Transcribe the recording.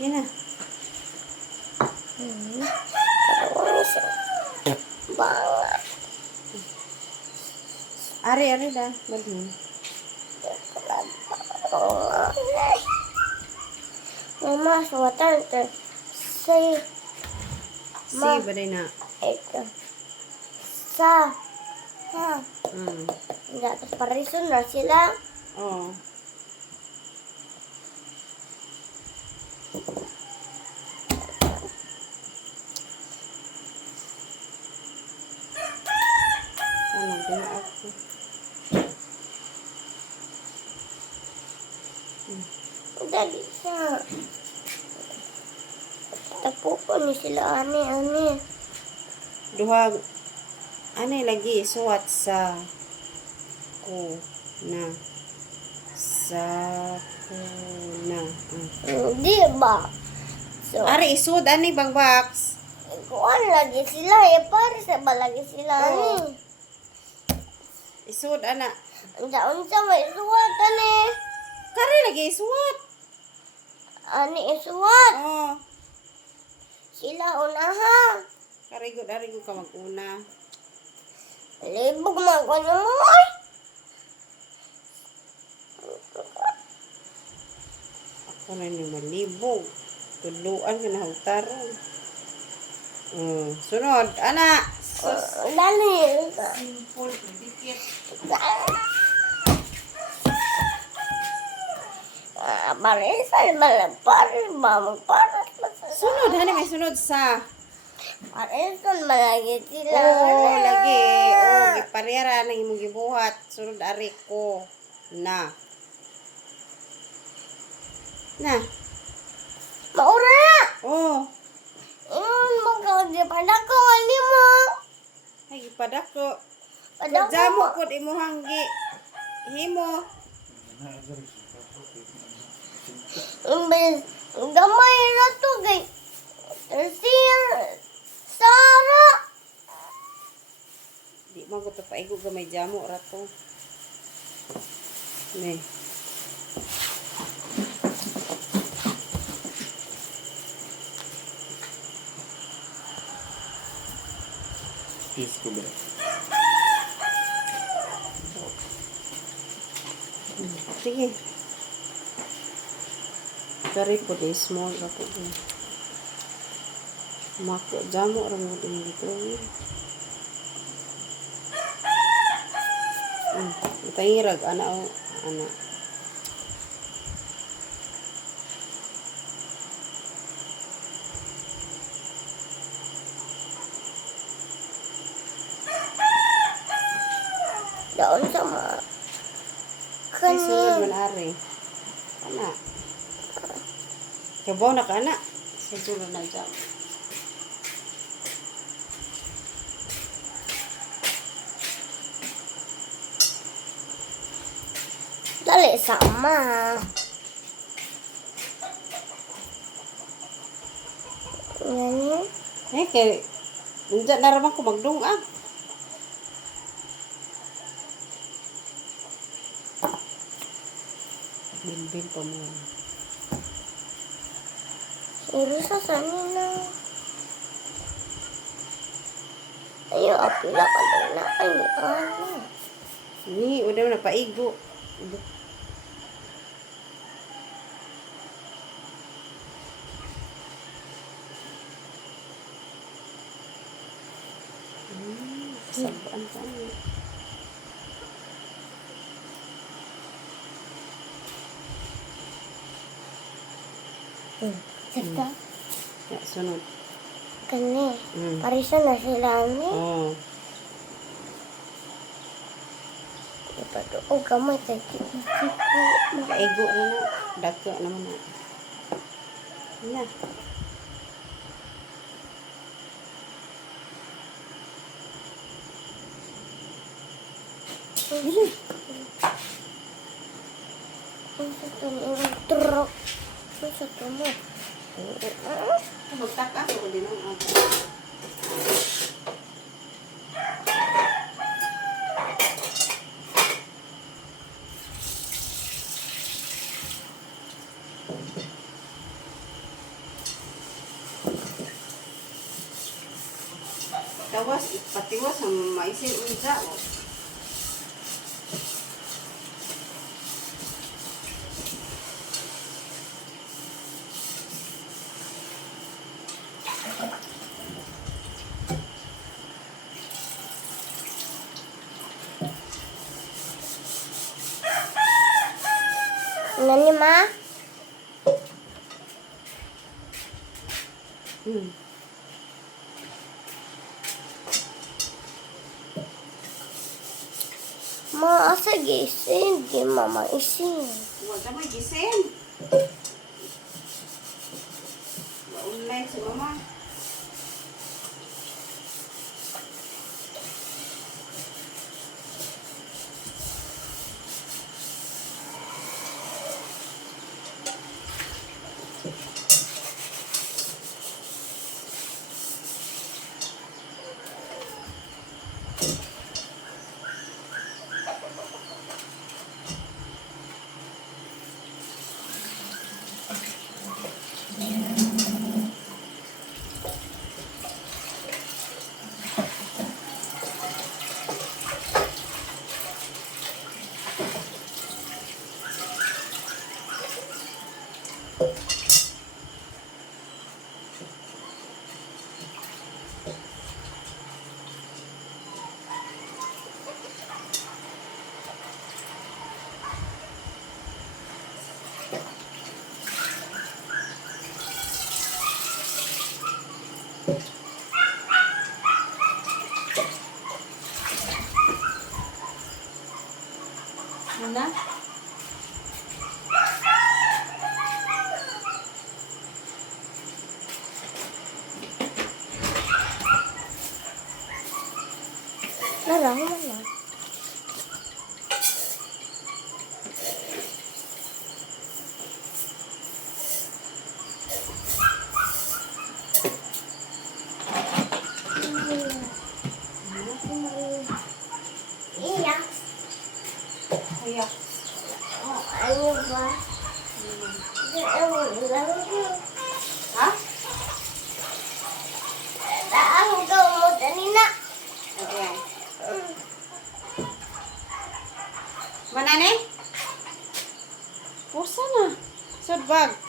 Yan na. Banget. Ari dah. Balhin. Mama, water say Si, baday na. ito. Sa. Ha. Hmm. Tapos parison na sila. Oh. Ano din ako? Dali siya. Tapo ko ni sila ani. Duha. Ano lagi? Suwat sa ko na. Sa ko na. Hindi ba? So, Ari, isud. Ano bang box? kuan lagi sila. Para sa ba lagi sila Oo. ani. Isud, ana. Unsa may suwat ani. Kari lagi isuwat. Ani isuwat. Oh. Sila unaha. Karigod ka mag-una. Libog man ko naman. Ako na ni malibog. Tuluan ka na hutaron. Sunod, ana. Dali. Simple, dikit. Parisan paris Sunod, hani may sunod sa. parisan malagi sila. Oo, lagi. Oo, iparera na imong gibuhat. Sunod ari ko. Na. Na. Maura. Oh. Padako ani mo. Ay, padako. Padako. Jamo pod imuhang himo. Gamay na to kay Sir Sara. Di mo ko to paigo gamay jamo ra to. Ne. Peace ko ba? Sige. Kari po di small ra po. Mako jamo ra mo din dito. Itahirag ana o ana. Daon sama. Ay, sunod Kani. man ari. Ana. Kabaw na ka ana. Sa sunod na jam. Dali sama. Yan. Kay unja na raman ko magdungag. Bilbil pa mo. Iro sa sanina. Ayo, apila ka doon na. Ay, ano. Ni udah na paigo. Sabaan ka niya. Saka, Ya, sunod. kani. Mm. Parisan na sila ni. Oh. Ipaduog gamay kay tipo. Paigo na na. Daka naman na. Na. Ang sa tunong truk. Ang sa tunong. Magtaka ko din ang ako. lawas, patiwas ang maisin unsa. Oh. Nani ma? Hmm. Ma, asa gising? Di mama isin. Huwag ka magisin. Online si mama. Ano? Larang mo na. Iya. Kuya. Oh, ano ba? Ha? Saan ka mo kanina? Okay. Manane? Pusa na. Sud bag.